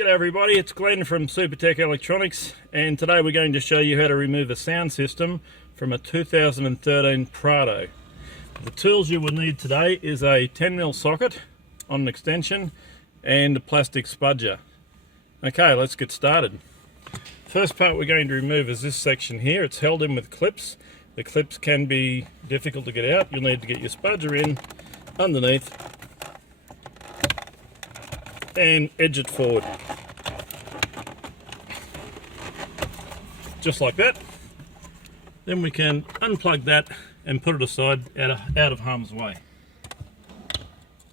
G'day everybody, it's Glenn from Supertech Electronics, and today we're going to show you how to remove a sound system from a 2013 Prado. The tools you will need today is a 10mm socket on an extension and a plastic spudger. Okay, let's get started. First part we're going to remove is this section here. It's held in with clips. The clips can be difficult to get out. You'll need to get your spudger in underneath and edge it forward. Just like that. Then we can unplug that and put it aside out of harm's way.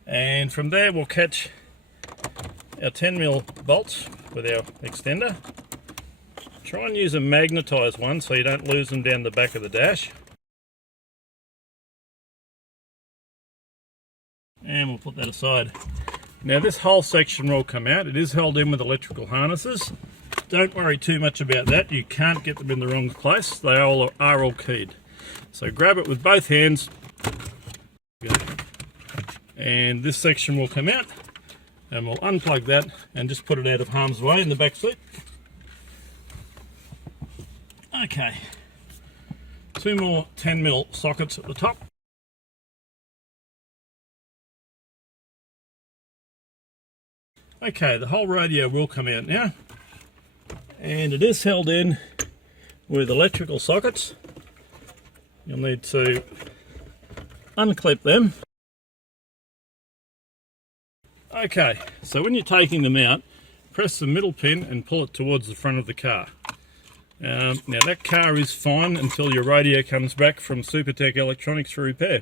And from there we'll catch our 10mm bolts with our extender. Try and use a magnetised one so you don't lose them down the back of the dash. And we'll put that aside. Now this whole section will come out. It is held in with electrical harnesses. Don't worry too much about that. You can't get them in the wrong place. They all are all keyed. So grab it with both hands. And this section will come out. And we'll unplug that and just put it out of harm's way in the back seat. Okay. Two more 10mm sockets at the top. Okay, the whole radio will come out now, and it is held in with electrical sockets. You'll need to unclip them. Okay, so when you're taking them out, press the middle pin and pull it towards the front of the car. Now that car is fine until your radio comes back from Supertech Electronics for repair.